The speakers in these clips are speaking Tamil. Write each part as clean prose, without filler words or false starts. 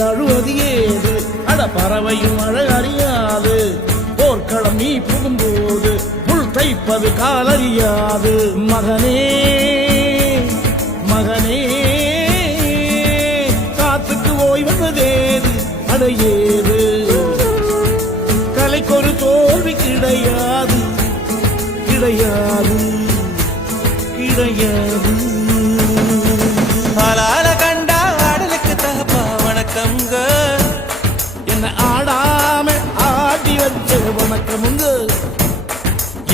பறவைகள் அழுவது ஏது அட பறவையும் அழகறியாது போர்க்களம் நீ புகும்போது புல் தைப்பது காலறியாது மகனே மகனே காத்துக்கு ஓய்வதேது அடையேது கலைக்கொரு தோல்வி கிடையாது கிடையாது கிடையாது ஆளால கண்டா ஆடலுக்கு தகப்பா வணக்கம்ங்க என்ன ஆடாம ஆடி வச்ச வணக்கமுங்க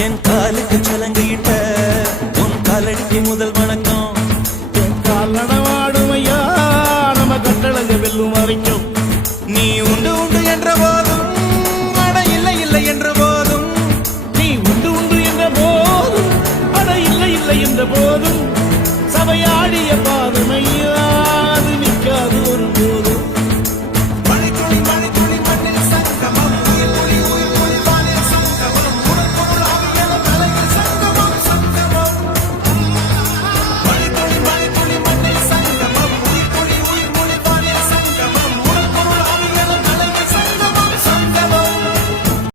என் காலுக்கு சலங்கிட்ட உன் காலடிக்கு முதல் வணக்கம் என் கால் நடவாடுமையா நம்ம கட்டளங்க வெல்லும் வரைக்கும் நீ உண்டு உண்டு என்ற போதும் அட இல்லை இல்லை என்ற போதும் நீ உண்டு உண்டு என்ற போதும் அட இல்லை இல்லை என்ற போதும் சபையாடிய பாதுமையா